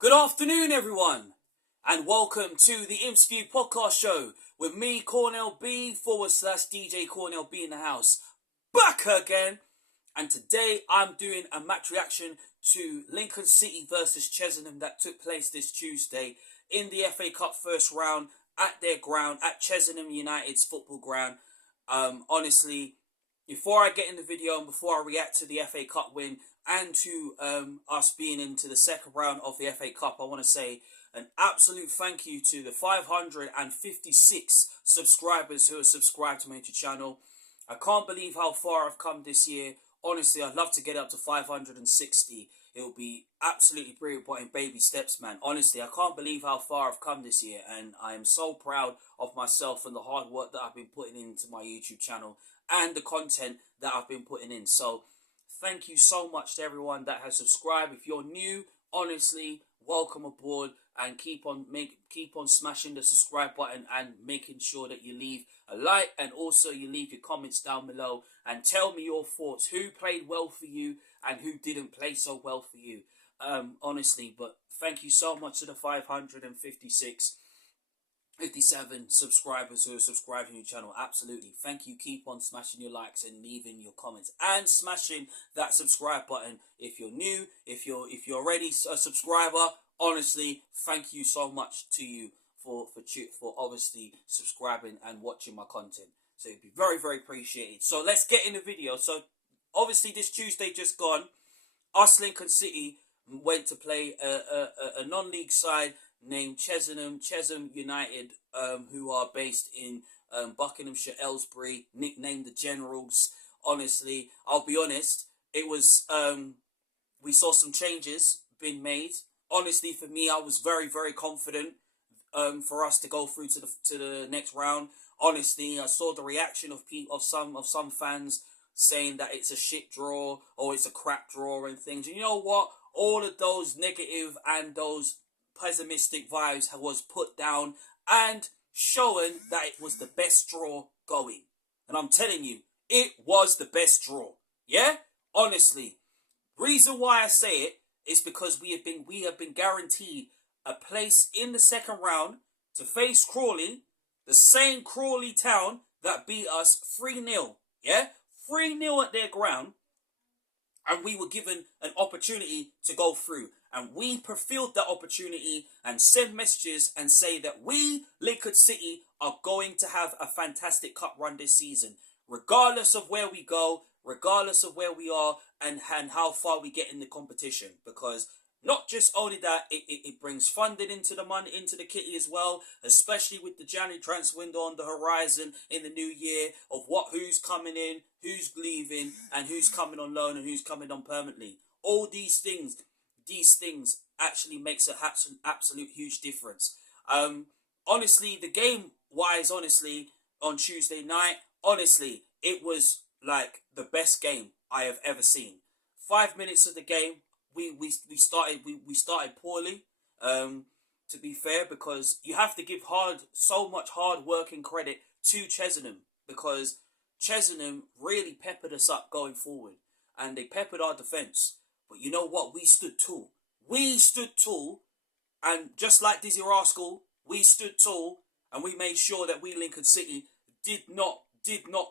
Good afternoon, everyone, and welcome to the Imps podcast show with me, Cornell B /DJ Cornell B in the house, back again. And today I'm doing a match reaction to Lincoln City versus Chesham that took place this Tuesday in the FA Cup first round at their ground, at Chesham United's football ground. Honestly, before I get in the video and before I react to the FA Cup win and to us being into the second round of the FA Cup, I want to say an absolute thank you to the 556 subscribers who are subscribed to my YouTube channel. I can't believe how far I've come this year. Honestly, I'd love to get up to 560. It will be absolutely brilliant, but in baby steps, man. Honestly, I can't believe how far I've come this year, and I am so proud of myself and the hard work that I've been putting into my YouTube channel and the content that I've been putting in. So thank you so much to everyone that has subscribed. If you're new, honestly, welcome aboard, and keep on smashing the subscribe button and making sure that you leave a like, and also you leave your comments down below and tell me your thoughts. Who played well for you and who didn't play so well for you? Honestly, but thank you so much to the 57 subscribers who are subscribing to your channel. Absolutely, thank you. Keep on smashing your likes and leaving your comments and smashing that subscribe button. If you're new, if you're already a subscriber, honestly, thank you so much to you for obviously subscribing and watching my content. So it'd be very, very appreciated. So let's get in the video. So obviously this Tuesday just gone, us Lincoln City went to play a non-league side named Chesham United, who are based in Buckinghamshire, Aylesbury, nicknamed the Generals. Honestly, I'll be honest, it was we saw some changes being made. Honestly, for me, I was very, very confident for us to go through to the next round. Honestly, I saw the reaction of some fans saying that it's a shit draw or it's a crap draw and things. And you know what? All of those negative and those pessimistic vibes was put down and showing that it was the best draw going. And I'm telling you, it was the best draw. Yeah? Honestly. Reason why I say it is because we have been guaranteed a place in the second round to face Crawley, the same Crawley town that beat us 3-0. Yeah? 3-0 at their ground. And we were given an opportunity to go through. And we fulfilled that opportunity and sent messages and say that we, Lincoln City, are going to have a fantastic cup run this season. Regardless of where we go, regardless of where we are, and how far we get in the competition. Because not just only that, it brings funding into the money, into the kitty as well, especially with the January transfer window on the horizon in the new year of who's coming in, who's leaving, and who's coming on loan and who's coming on permanently. All these things actually makes an absolute huge difference. Honestly, the game wise, honestly, on Tuesday night, honestly, it was like the best game I have ever seen. 5 minutes of the game, we started poorly, to be fair, because you have to give so much hard work and credit to Chesham, because Chesham really peppered us up going forward, and they peppered our defence. But you know what? We stood tall. We stood tall, and just like Dizzy Rascal, we stood tall, and we made sure that we, Lincoln City, did not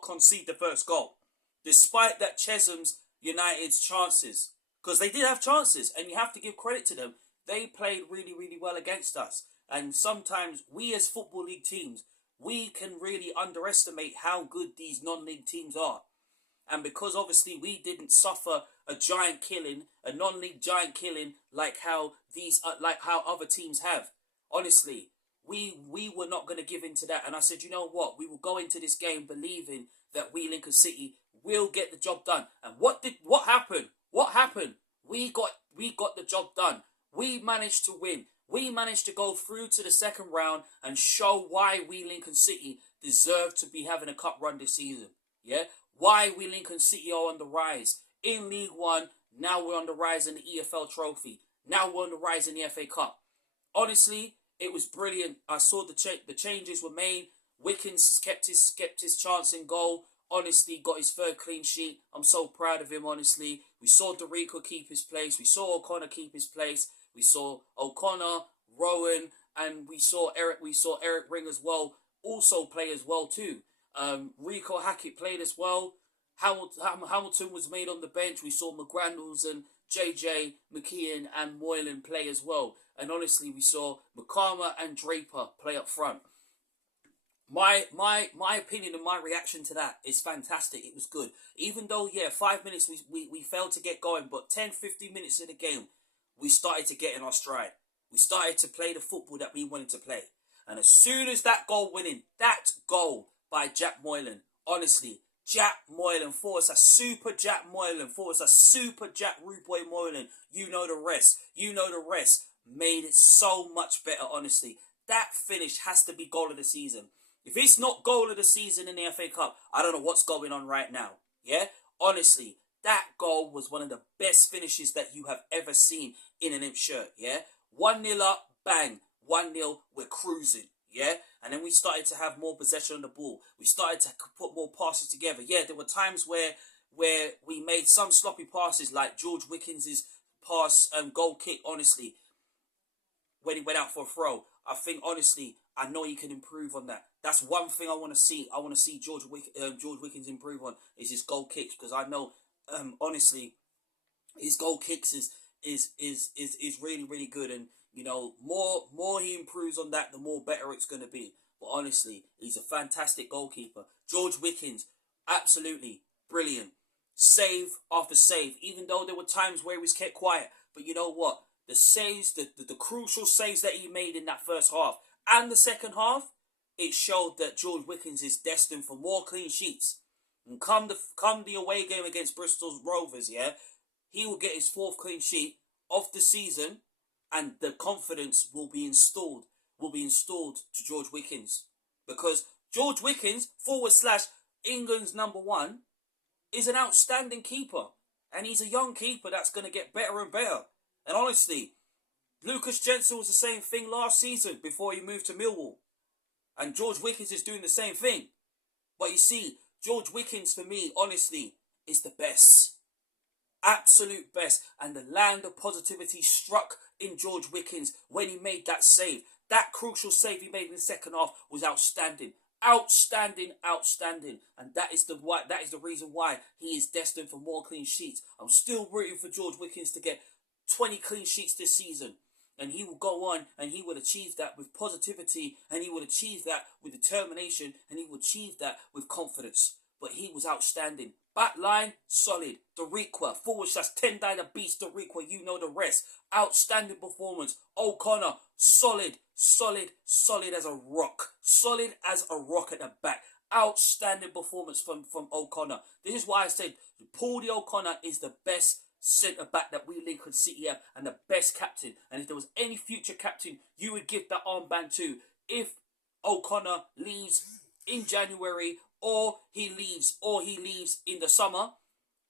concede the first goal, despite that Chesham United's chances. Because they did have chances, and you have to give credit to them. They played really, really well against us. And sometimes we as Football League teams, we can really underestimate how good these non-league teams are. And because obviously we didn't suffer a giant killing, a non-league giant killing, like how other teams have. Honestly, we were not going to give in to that. And I said, you know what? We will go into this game believing that we, Lincoln City, will get the job done. And what happened? What happened? We got the job done. We managed to win. We managed to go through to the second round and show why we, Lincoln City, deserve to be having a cup run this season. Yeah? Why we, Lincoln City, are on the rise. In League One, now we're on the rise in the EFL Trophy. Now we're on the rise in the FA Cup. Honestly, it was brilliant. I saw the changes were made. Wickens kept his chance in goal. Honestly, got his third clean sheet. I'm so proud of him, honestly. We saw Dorico keep his place. We saw O'Connor keep his place. We saw O'Connor, Rowan, and we saw Eric Ring as well, also play as well too. Rico Hackett played as well. Hamilton was made on the bench. We saw McGrandles and JJ, McKeon and Moylan play as well. And honestly, we saw McCarmer and Draper play up front. My opinion and my reaction to that is fantastic. It was good. Even though, 5 minutes we failed to get going, but 10, 15 minutes in the game, we started to get in our stride. We started to play the football that we wanted to play. And as soon as that goal went in, that goal by Jack Moylan, honestly, Jack Moylan, for us a super Jack Moylan, for us a super Jack Rude Boy Moylan, you know the rest. You know the rest. Made it so much better, honestly. That finish has to be goal of the season. If it's not goal of the season in the FA Cup, I don't know what's going on right now. Yeah? Honestly, that goal was one of the best finishes that you have ever seen in an Imps shirt. Yeah? 1-0 up, bang. 1-0, we're cruising. Yeah? And then we started to have more possession on the ball. We started to put more passes together. Yeah, there were times where we made some sloppy passes, like George Wickens' pass goal kick, honestly, when he went out for a throw. I think, honestly, I know he can improve on that. That's one thing I want to see. I want to see George Wickens improve on is his goal kicks, because I know, honestly, his goal kicks is really, really good. And you know, more he improves on that, the more better it's going to be. But honestly, he's a fantastic goalkeeper. George Wickens, absolutely brilliant. Save after save, even though there were times where he was kept quiet. But you know what? The saves, the crucial saves that he made in that first half and the second half, it showed that George Wickens is destined for more clean sheets. And come the away game against Bristol Rovers, yeah, he will get his 4th clean sheet of the season, and the confidence will be installed to George Wickens, because George Wickens / England's #1 is an outstanding keeper, and he's a young keeper that's going to get better and better. And honestly, Lucas Jensen was the same thing last season before he moved to Millwall. And George Wickens is doing the same thing. But you see, George Wickens, for me, honestly, is the best. Absolute best. And the land of positivity struck in George Wickens when he made that save. That crucial save he made in the second half was outstanding. Outstanding. And that is the reason why he is destined for more clean sheets. I'm still rooting for George Wickens to get 20 clean sheets this season. And he will go on and he will achieve that with positivity, and he will achieve that with determination, and he will achieve that with confidence. But he was outstanding. Back line, solid. Doriqua, / Tendai the Beast, Doriqua, you know the rest. Outstanding performance. O'Connor, solid as a rock. Solid as a rock at the back. Outstanding performance from O'Connor. This is why I said Paul O'Connor is the best centre back that we Lincoln City have, and the best captain. And if there was any future captain you would give that armband to, if O'Connor leaves in January, or he leaves in the summer,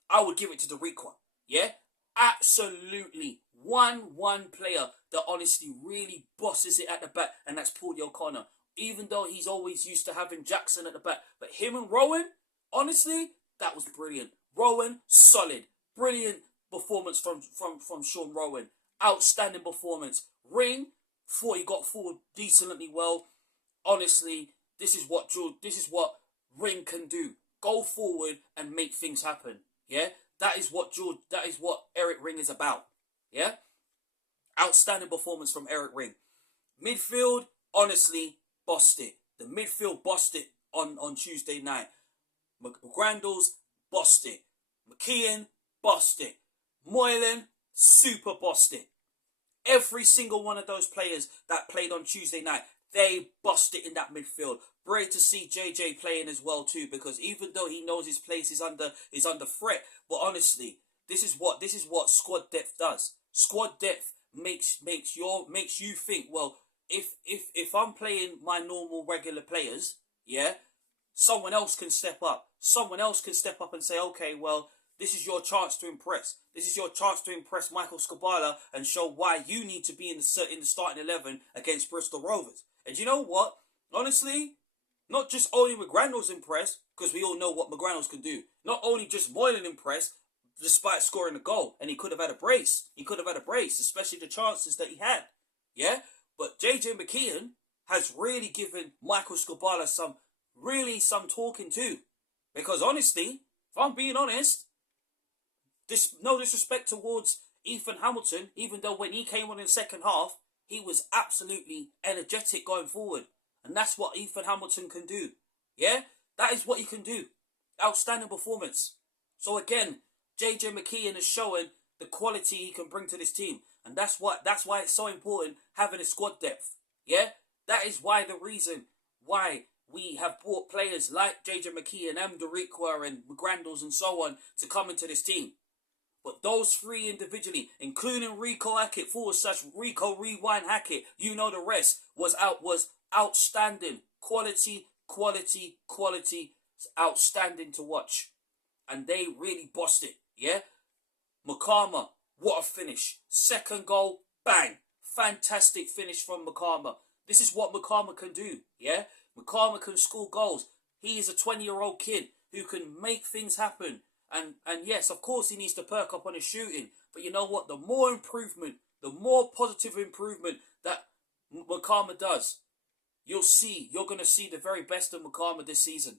I would give it to Doriqua. Yeah, absolutely. One player that honestly really bosses it at the back, and that's Paul O'Connor. Even though he's always used to having Jackson at the back, but him and Rowan, honestly, that was brilliant. Rowan, solid, brilliant performance from Sean Rowan. Outstanding performance. Ring, thought he got forward decently well. Honestly, this is what Ring can do. Go forward and make things happen. Yeah? That is what Eric Ring is about. Yeah? Outstanding performance from Eric Ring. Midfield, honestly, bossed it. The midfield bossed it on Tuesday night. McGrandles, bossed it. McKeon, bossed it. Moylan, super bossed it. Every single one of those players that played on Tuesday night, they bossed it in that midfield. Great to see JJ playing as well too, because even though he knows his place is under threat, but honestly, this is what squad depth does. Squad depth makes you think, well, if I'm playing my normal regular players, yeah, someone else can step up. Someone else can step up and say, okay, well, this is your chance to impress. This is your chance to impress Michael Skabala and show why you need to be in the starting 11 against Bristol Rovers. And you know what? Honestly, not just only McGrandles impressed, because we all know what McGrandles can do. Not only just Moylan impressed, despite scoring a goal, and he could have had a brace. He could have had a brace, especially the chances that he had. Yeah, but JJ McKeon has really given Michael Skubala some talking to, because honestly, if I'm being honest, no disrespect towards Ethan Hamilton, even though when he came on in the second half, he was absolutely energetic going forward, and that's what Ethan Hamilton can do. Yeah, that is what he can do. Outstanding performance. So again, JJ McKeon is showing the quality he can bring to this team, and that's why it's so important having a squad depth. Yeah, that is why the reason why we have brought players like JJ McKeon, Amdariqua and McGrandles and so on to come into this team. But those three individually, including Rico Hackett / Rico Rewind Hackett, you know the rest, was outstanding. Quality, outstanding to watch. And they really bossed it, yeah? Makama, what a finish. Second goal, bang. Fantastic finish from Makama. This is what Makama can do, yeah? Makama can score goals. He is a 20-year-old kid who can make things happen. And yes, of course he needs to perk up on his shooting. But you know what? The more improvement, the more positive improvement that Makama does, you're going to see the very best of Makama this season.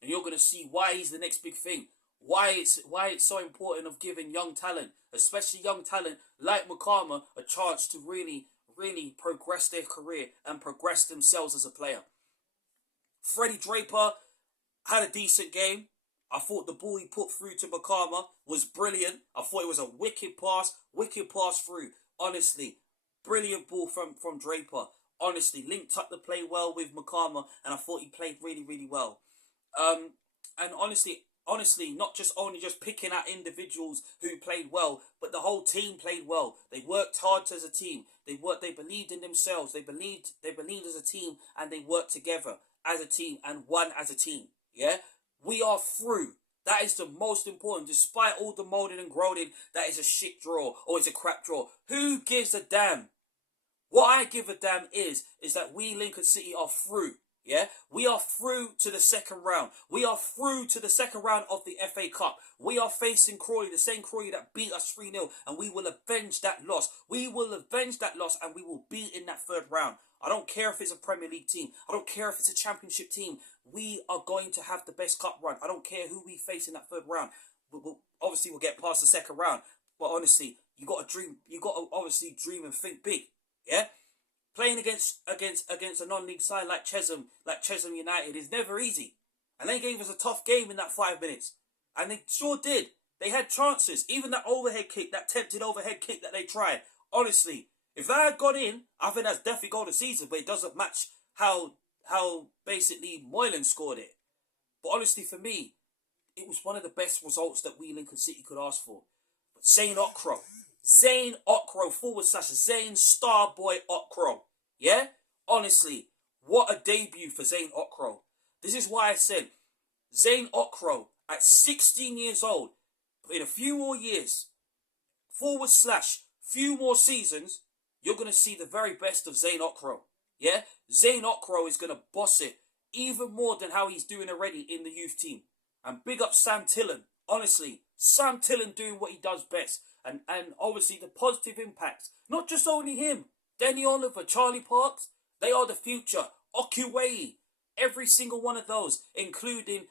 And you're going to see why he's the next big thing. Why it's so important of giving young talent, especially young talent like Makama, a chance to really, really progress their career and progress themselves as a player. Freddie Draper had a decent game. I thought the ball he put through to Makama was brilliant. I thought it was a wicked pass through. Honestly, brilliant ball from Draper. Honestly, linked up the play well with Makama, and I thought he played really, really well. And honestly, not just picking out individuals who played well, but the whole team played well. They worked hard as a team. They believed in themselves. They believed as a team, and they worked together as a team and won as a team. Yeah, we are through. That is the most important. Despite all the moaning and groaning, that is a shit draw or it's a crap draw. Who gives a damn? What I give a damn is that we Lincoln City are through. Yeah, we are through to the second round. We are through to the second round of the FA Cup. We are facing Crawley, the same Crawley that beat us 3-0, and we will avenge that loss. We will avenge that loss, and we will be in that third round. I don't care if it's a Premier League team. I don't care if it's a Championship team. We are going to have the best cup run. I don't care who we face in that third round. Obviously, we'll get past the second round. But honestly, you got to dream. You got to obviously dream and think big. Yeah. Playing against a non-league side like Chesham United is never easy. And they gave us a tough game in that 5 minutes. And they sure did. They had chances. Even that tempted overhead kick that they tried. Honestly, if that had gone in, I think that's definitely goal of the season. But it doesn't match how basically Moylan scored it. But honestly, for me, it was one of the best results that we Lincoln City could ask for. But Zane Okro / Zane Starboy Okro. Yeah? Honestly, what a debut for Zane Okro. This is why I said Zane Okro at 16 years old, in a few more years, / few more seasons, you're going to see the very best of Zane Okro. Yeah? Zane Okro is going to boss it even more than how he's doing already in the youth team. And big up Sam Tillen. Honestly, Sam Tillen doing what he does best. And obviously the positive impacts. Not just only him. Denny Oliver, Charlie Parks, they are the future. Okuwei, every single one of those, including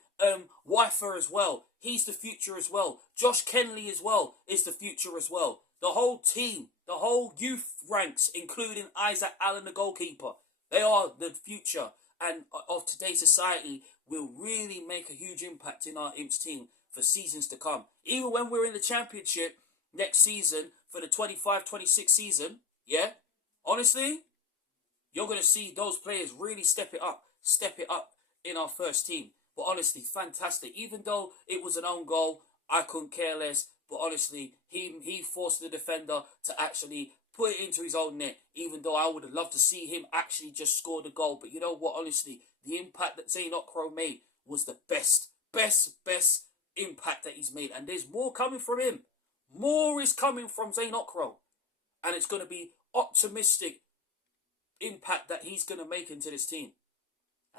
Wifer as well. He's the future as well. Josh Kenley as well is the future as well. The whole team, the whole youth ranks, including Isaac Allen, the goalkeeper. They are the future and of today's society, will really make a huge impact in our Imps team for seasons to come. Even when we're in the Championship next season for the 25-26 season, yeah, honestly, you're going to see those players really step it up in our first team. But honestly, fantastic. Even though it was an own goal, I couldn't care less. But honestly, he forced the defender to actually put it into his own net, even though I would have loved to see him actually just score the goal. But you know what, honestly, the impact that Zane Okro made was the best impact that he's made. And there's more coming from him. More is coming from Zane Okro. And it's going to be optimistic impact that he's going to make into this team.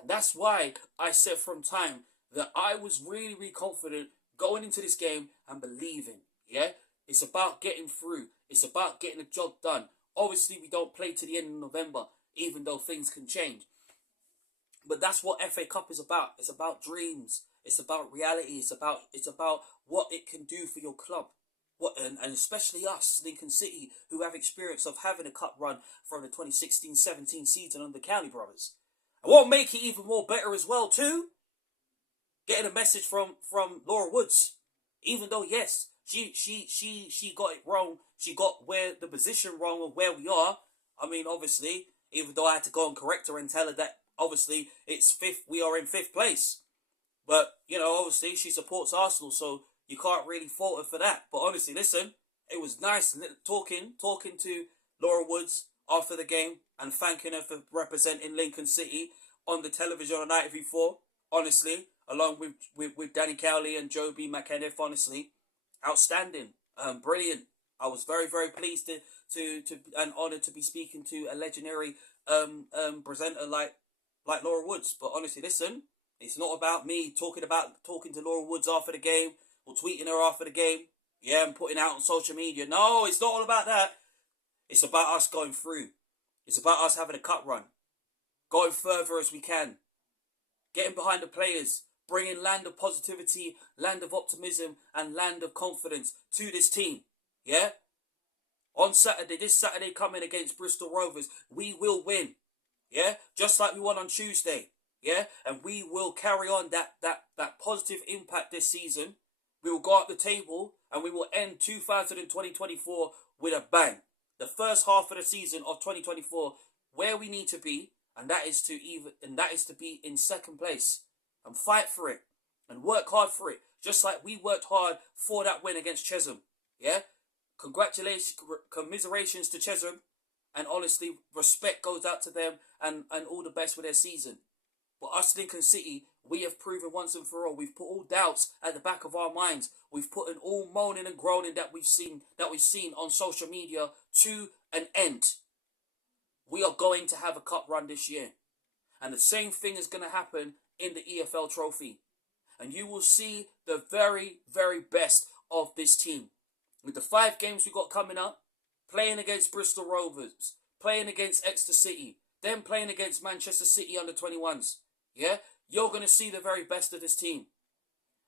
And that's why I said from time that I was really, really confident going into this game and believing. Yeah? It's about getting through. It's about getting the job done. Obviously, we don't play to the end of November, even though things can change. But that's what FA Cup is about. It's about dreams. It's about reality. It's about what it can do for your club. And especially us, Lincoln City, who have experience of having a cup run from the 2016-17 season under County Brothers. And what make it even more better as well too, getting a message from Laura Woods. Even though, yes, she got it wrong. She got where the position wrong of where we are. I mean, obviously, even though I had to go and correct her and tell her that obviously it's fifth, we are in fifth place. But, you know, obviously she supports Arsenal, so you can't really fault her for that. But honestly, listen, it was nice talking to Laura Woods after the game and thanking her for representing Lincoln City on the television on night before. Honestly, along with Danny Cowley and Joe B. McKenniff, honestly, outstanding, brilliant. I was very, very pleased to and honoured to be speaking to a legendary presenter like Laura Woods. But honestly, listen, it's not about me talking to Laura Woods after the game or tweeting her after the game. Yeah, and putting out on social media. No, it's not all about that. It's about us going through. It's about us having a cup run, going further as we can, getting behind the players, bringing land of positivity, land of optimism, and land of confidence to this team. Yeah? On Saturday, this Saturday coming against Bristol Rovers, we will win. Yeah? Just like we won on Tuesday. Yeah? And we will carry on that positive impact this season. We will go up the table and we will end 2024 with a bang. The first half of the season of 2024 where we need to be, and that is to be in second place and fight for it and work hard for it, just like we worked hard for that win against Chesham. Yeah, congratulations, commiserations to Chesham, and honestly, respect goes out to them and all the best with their season. But us, Lincoln City, we have proven once and for all. We've put all doubts at the back of our minds. We've put in all moaning and groaning that we've seen on social media to an end. We are going to have a cup run this year. And the same thing is going to happen in the EFL Trophy. And you will see the very, very best of this team. With the 5 games we got coming up, playing against Bristol Rovers, playing against Exeter City, then playing against Manchester City under 21s. Yeah? You're going to see the very best of this team.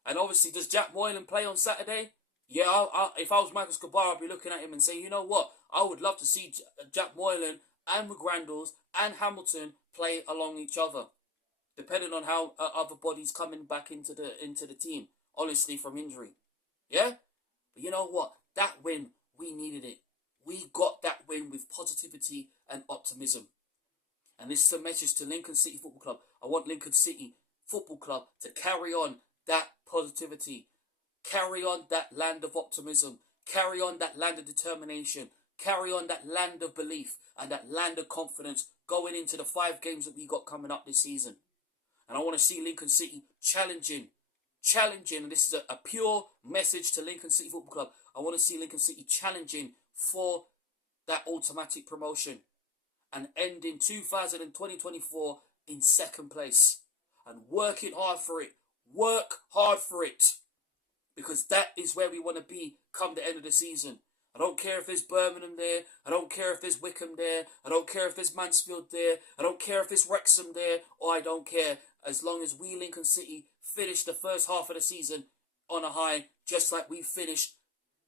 And obviously, does Jack Moylan play on Saturday? Yeah, if I was Michael Scabar, I'd be looking at him and saying, you know what? I would love to see Jack Moylan and McGrandles and Hamilton play along each other, depending on how other bodies coming back into the team, honestly, from injury. Yeah? But you know what? That win, we needed it. We got that win with positivity and optimism. And this is a message to Lincoln City Football Club. I want Lincoln City Football Club to carry on that positivity, carry on that land of optimism, carry on that land of determination, carry on that land of belief and that land of confidence going into the 5 games that we got coming up this season. And I want to see Lincoln City challenging, and this is a pure message to Lincoln City Football Club. I want to see Lincoln City challenging for that automatic promotion and ending 2024 in second place and working hard for it. Work hard for it, because that is where we want to be come the end of the season. I don't care if there's Birmingham there. I don't care if there's Wickham there. I don't care if there's Mansfield there. I don't care if there's Wrexham there. Or I don't care, as long as we, Lincoln City, finish the first half of the season on a high, just like we finished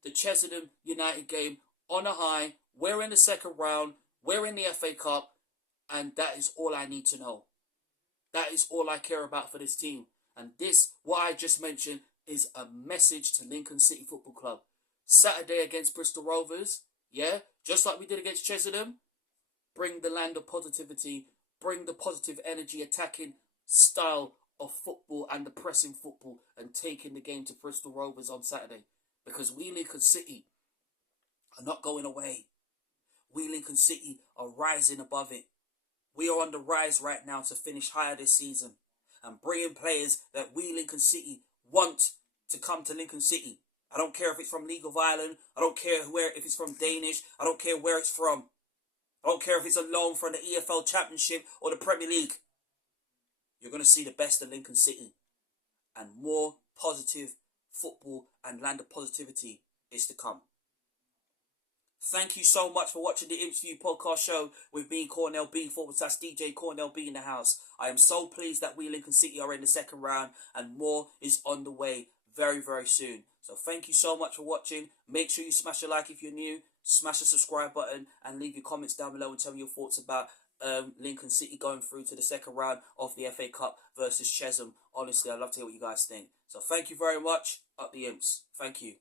the Chesham United game on a high. We're in the second round. We're in the FA Cup. And that is all I need to know. That is all I care about for this team. And this, what I just mentioned, is a message to Lincoln City Football Club. Saturday against Bristol Rovers, yeah, just like we did against Chesham, bring the land of positivity, bring the positive energy, attacking style of football and the pressing football, and taking the game to Bristol Rovers on Saturday. Because we, Lincoln City, are not going away. We, Lincoln City, are rising above it. We are on the rise right now to finish higher this season and bringing players that we, Lincoln City, want to come to Lincoln City. I don't care if it's from League of Ireland. I don't care if it's from Danish. I don't care where it's from. I don't care if it's a loan from the EFL Championship or the Premier League. You're going to see the best of Lincoln City and more positive football and land of positivity is to come. Thank you so much for watching the Imps View podcast show with me, Cornell B, /DJ Cornell B in the house. I am so pleased that we, Lincoln City, are in the second round and more is on the way very, very soon. So thank you so much for watching. Make sure you smash a like if you're new, smash the subscribe button and leave your comments down below and tell me your thoughts about Lincoln City going through to the second round of the FA Cup versus Chesham. Honestly, I'd love to hear what you guys think. So thank you very much. Up the Imps. Thank you.